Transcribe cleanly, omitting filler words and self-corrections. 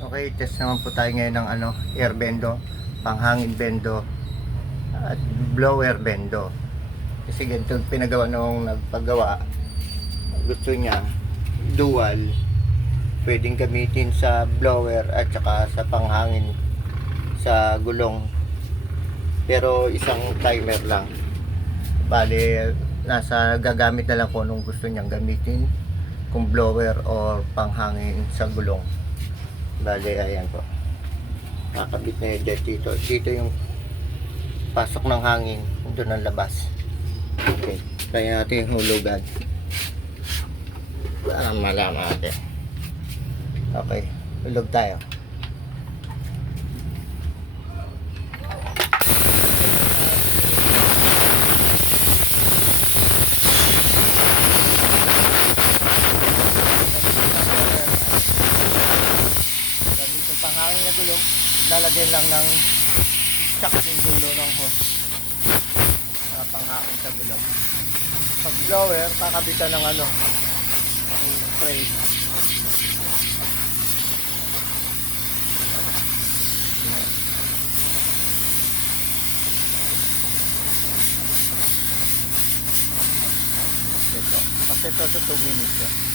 Okay, test naman po tayo ngayon ng air bendo, panghangin bendo at blower bendo. Kasi ganito pinagawa nung nagpagawa. Gusto niya dual, pwedeng gamitin sa blower at saka sa panghangin sa gulong. Pero isang timer lang. Bale, nasa gagamit na lang kung anong gusto niyang gamitin, kung blower or panghangin sa gulong. Bale, ayan po. Kakabit na yun dito. Dito yung pasok ng hangin. Doon ang labas. Okay. Kaya natin yung hulugan. Para malaman natin. Okay. Hulog tayo. Panghangin na gulong, lalagyan lang ng stock yung dulo ng hose. Panghangin sa gulong. Pag blower, kakabitan ng yung spray. Ito. Kasi ito sa 2 minutes yan.